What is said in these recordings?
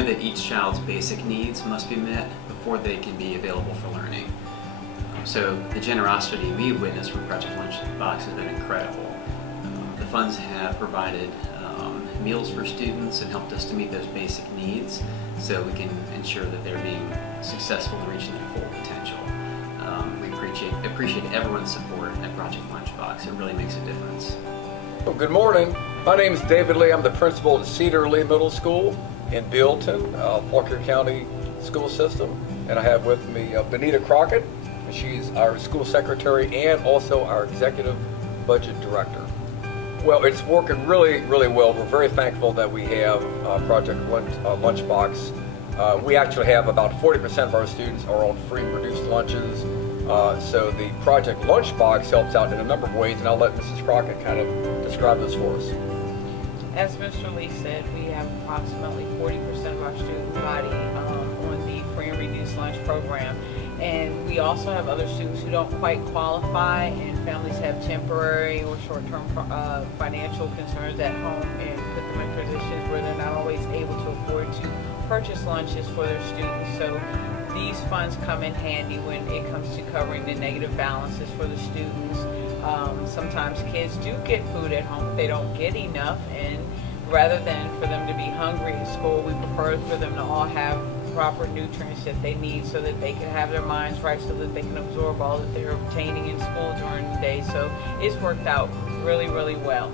know that each child's basic needs must be met before they can be available for learning. So the generosity we witnessed from Project Lunchbox has been incredible. The funds have provided meals for students and helped us to meet those basic needs so we can ensure that they're being successful in reaching their full potential. We appreciate everyone's support at Project Lunchbox. It really makes a difference. Well, good morning. My name is David Lee. I'm the principal at Cedar Lee Middle School in Bealton, Fauquier County school system. And I have with me Benita Crockett. She's our school secretary and also our executive budget director. Well, it's working really, really well. We're very thankful that we have Project Lunchbox. We actually have about 40% of our students are on free and reduced lunches. So the Project Lunchbox helps out in a number of ways, and I'll let Mrs. Crockett kind of describe this for us. As Mr. Lee said, we have approximately 40% of our student body on the free and reduced lunch program. And we also have other students who don't quite qualify, and families have temporary or short-term financial concerns at home and put them in positions where they're not always able to afford to purchase lunches for their students. So these funds come in handy when it comes to covering the negative balances for the students. Sometimes kids do get food at home, but they don't get enough, and rather than for them to be hungry at school, we prefer for them to all have proper nutrients that they need so that they can have their minds right, so that they can absorb all that they're obtaining in school during the day. So it's worked out really, really well.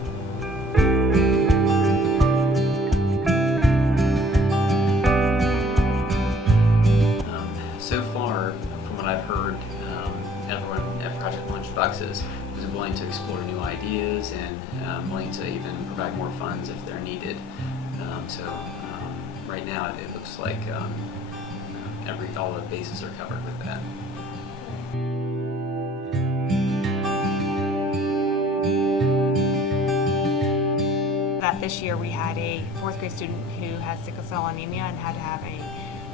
So far, from what I've heard, everyone at Project Lunchbox is willing to explore new ideas and willing to even provide more funds if they're needed. Right now it looks like all the bases are covered with that. This year we had a 4th grade student who has sickle cell anemia and had to have a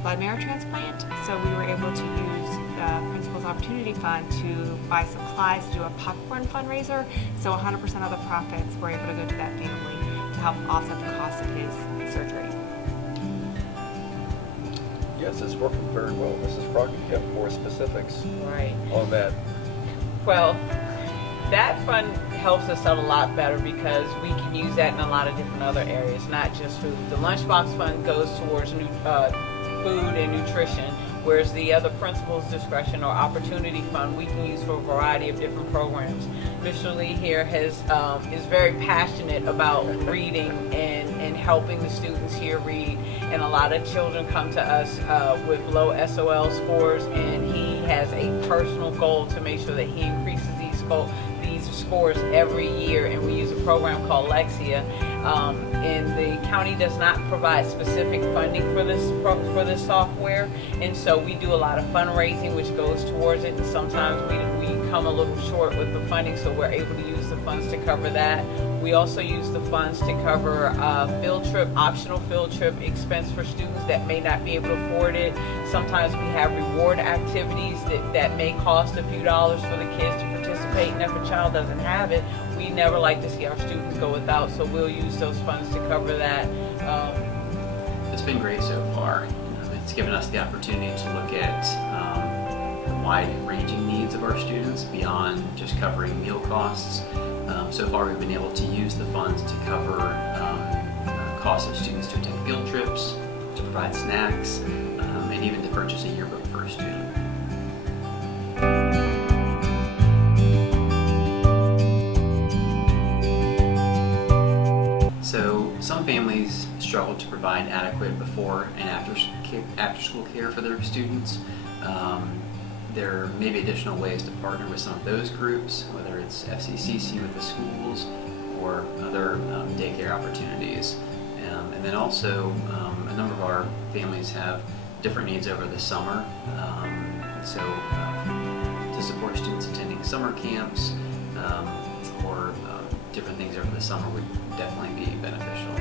blood marrow transplant. So we were able to use the Principal's Opportunity Fund to buy supplies, to do a popcorn fundraiser. So 100% of the profits were able to go to that family to help offset the cost of his surgery. Yes, it's working very well. Mrs. Crockett, you have more specifics on that. Well, that fund helps us out a lot better because we can use that in a lot of different other areas, not just food. The Lunchbox Fund goes towards food and nutrition, whereas the other Principal's Discretion or Opportunity Fund we can use for a variety of different programs. Mr. Lee here is very passionate about reading and helping the students here read, and a lot of children come to us with low SOL scores, and he has a personal goal to make sure that he increases these scores every year, and we use a program called Lexia. And the county does not provide specific funding for this software, and so we do a lot of fundraising which goes towards it, and sometimes we come a little short with the funding, so we're able to use the funds to cover that. We also use the funds to cover optional field trip expense for students that may not be able to afford it. Sometimes we have reward activities that may cost a few dollars for the kids to participate, and if a child doesn't have it, we never like to see our students go without, so we'll use those funds to cover that. It's been great so far. It's given us the opportunity to look at the wide-ranging needs of our students beyond just covering meal costs. So far we've been able to use the funds to cover costs of students to attend field trips, to provide snacks, and even to purchase a yearbook for a student. So some families struggle to provide adequate before and after school care for their students. There may be additional ways to partner with some of those groups, whether it's FCCC with the schools or other daycare opportunities. And then also a number of our families have different needs over the summer. So to support students attending summer camps or different things over the summer would definitely be beneficial.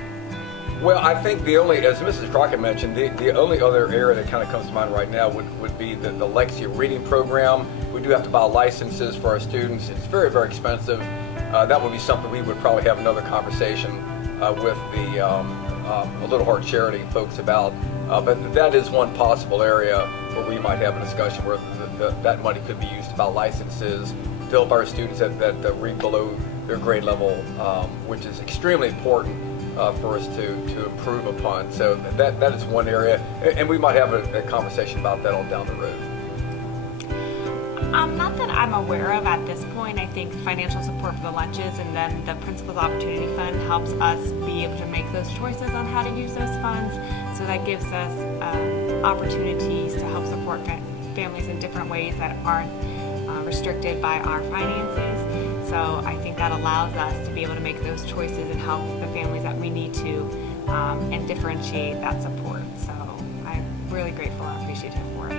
Well, I think the only, as Mrs. Crockett mentioned, the only other area that kind of comes to mind right now would be the Lexia reading program. We do have to buy licenses for our students. It's very, very expensive. That would be something we would probably have another conversation with the Little Heart Charity folks about. But that is one possible area where we might have a discussion where that money could be used to buy licenses to help our students that read below their grade level, which is extremely important for us to improve upon. So that is one area, and we might have a conversation about that on down the road. Not that I'm aware of at this point. I think financial support for the lunches and then the Principal's Opportunity Fund helps us be able to make those choices on how to use those funds. So that gives us opportunities to help support families in different ways that aren't restricted by our finances. So I think that allows us to be able to make those choices and help the families that we need to and differentiate that support. So I'm really grateful and appreciative for it.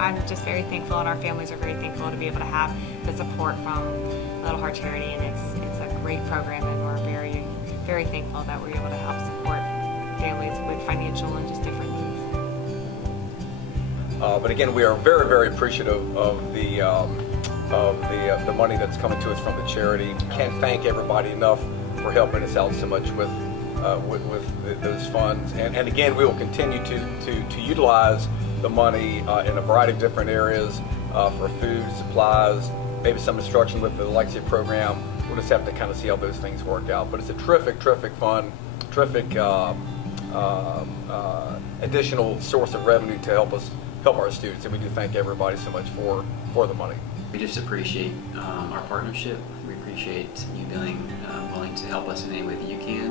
I'm just very thankful, and our families are very thankful to be able to have the support from Little Heart Charity, and it's a great program, and we're very, very thankful that we're able to help support families with financial and just different needs. But again, we are very, very appreciative of the money that's coming to us from the charity. Can't thank everybody enough for helping us out so much with those funds. And again, we will continue to utilize the money in a variety of different areas for food, supplies, maybe some instruction with the Lexia program. We'll just have to kind of see how those things work out. But it's a terrific fund, terrific additional source of revenue to help our students. And we do thank everybody so much for the money. We just appreciate our partnership. We appreciate you being willing to help us in any way that you can.